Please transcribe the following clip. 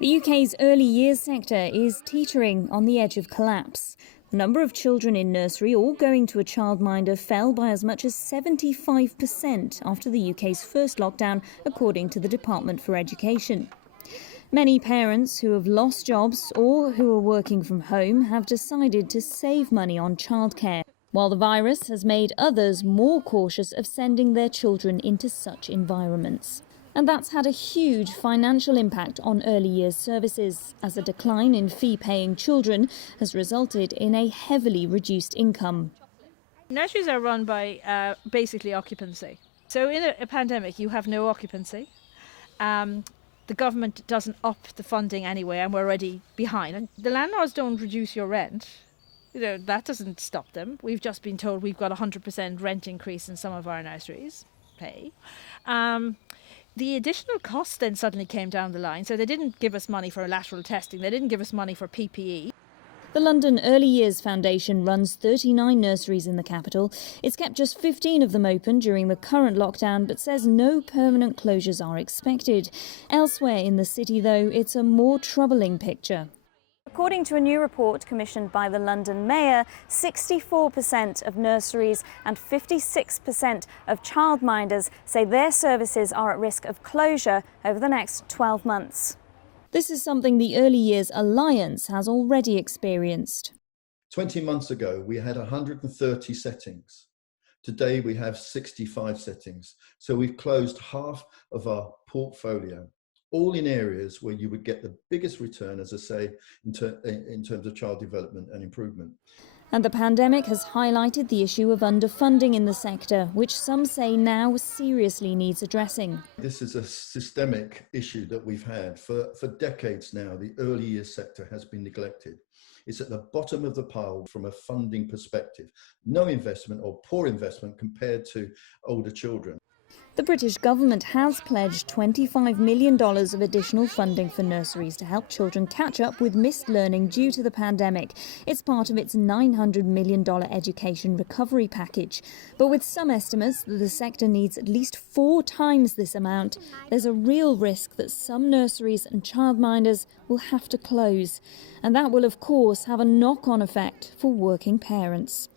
The UK's early years sector is teetering on the edge of collapse. The number of children in nursery or going to a childminder fell by as much as 75% after the UK's first lockdown, according to the Department for Education. Many parents who have lost jobs or who are working from home have decided to save money on childcare, while the virus has made others more cautious of sending their children into such environments. And that's had a huge financial impact on early years services, as a decline in fee-paying children has resulted in a heavily reduced income. Nurseries are run by basically occupancy. So in a pandemic, you have no occupancy. The government doesn't up the funding anyway, and we're already behind. And the landlords don't reduce your rent. That doesn't stop them. We've just been told we've got 100% rent increase in some of our nurseries. The additional costs then suddenly came down the line. So they didn't give us money for lateral testing. They didn't give us money for PPE. The London Early Years Foundation runs 39 nurseries in the capital. It's kept just 15 of them open during the current lockdown, but says no permanent closures are expected. Elsewhere in the city, though, it's a more troubling picture. According to a new report commissioned by the London Mayor, 64% of nurseries and 56% of childminders say their services are at risk of closure over the next 12 months. This is something the Early Years Alliance has already experienced. 20 months ago, we had 130 settings. Today, we have 65 settings. So we've closed half of our portfolio, all in areas where you would get the biggest return, as I say, in terms of child development and improvement. And the pandemic has highlighted the issue of underfunding in the sector, which some say now seriously needs addressing. This is a systemic issue that we've had for decades now. The early years sector has been neglected. It's at the bottom of the pile from a funding perspective. No investment or poor investment compared to older children. The British government has pledged $25 million of additional funding for nurseries to help children catch up with missed learning due to the pandemic. It's part of its $900 million education recovery package. But with some estimates that the sector needs at least 4 times this amount, there's a real risk that some nurseries and childminders will have to close. And that will, of course, have a knock-on effect for working parents.